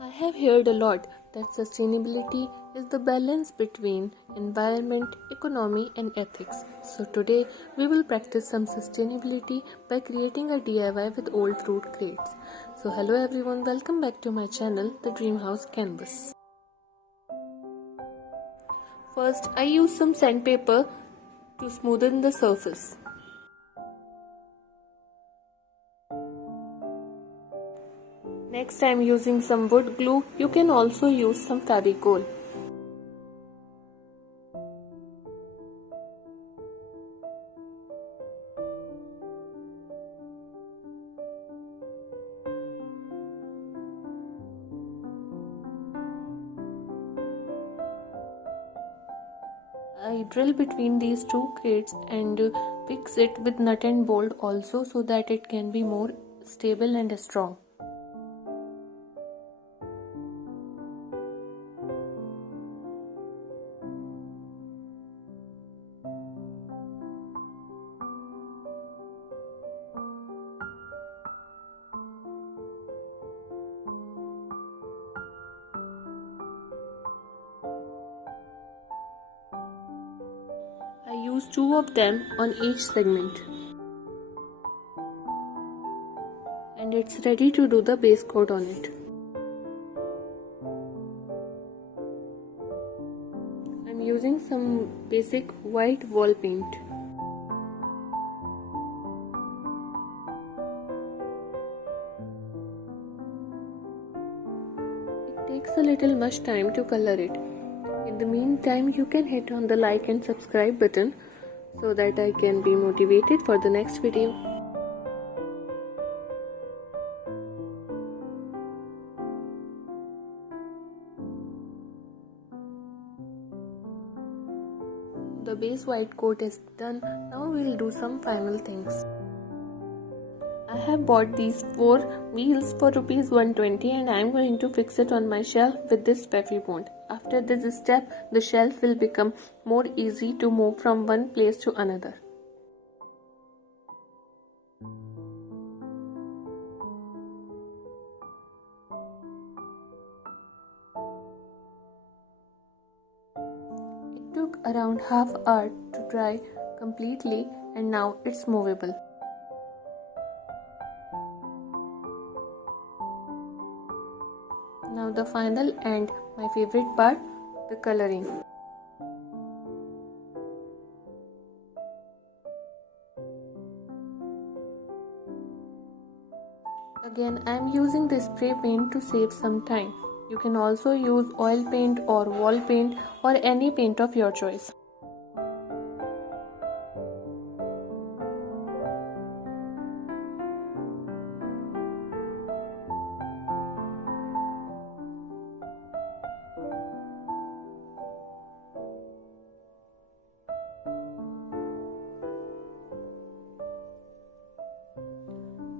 I have heard a lot that sustainability is the balance between environment, economy, and ethics. So, today we will practice some sustainability by creating a DIY with old fruit crates. So, hello everyone, welcome back to my channel, The Dream House Canvas. First, I use some sandpaper to smoothen the surface. Next, I am using some wood glue. You can also use some Fevicol. I drill between these two crates and fix it with nut and bolt also so that it can be more stable and strong. I use two of them on each segment. And it's ready to do the base coat on it. I'm using some basic white wall paint. It takes a little much time to color it. In the meantime, you can hit on the like and subscribe button so that I can be motivated for the next video. The base white coat is done. Now we'll do some final things. I have bought these 4 wheels for rupees 120 and I am going to fix it on my shelf with this Fevibond. After this step, the shelf will become more easy to move from one place to another. It took around half hour to dry completely and now it's movable. Now the final and my favorite part, the coloring. Again, I am using the spray paint to save some time. You can also use oil paint or wall paint or any paint of your choice.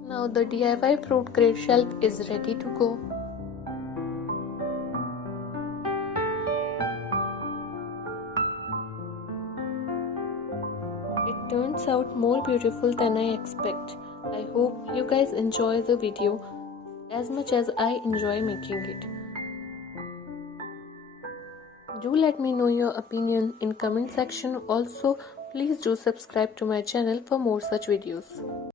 Now the DIY fruit crate shelf is ready to go. It turns out more beautiful than I expect. I hope you guys enjoy the video as much as I enjoy making it. Do let me know your opinion in comment section. Also, please do subscribe to my channel for more such videos.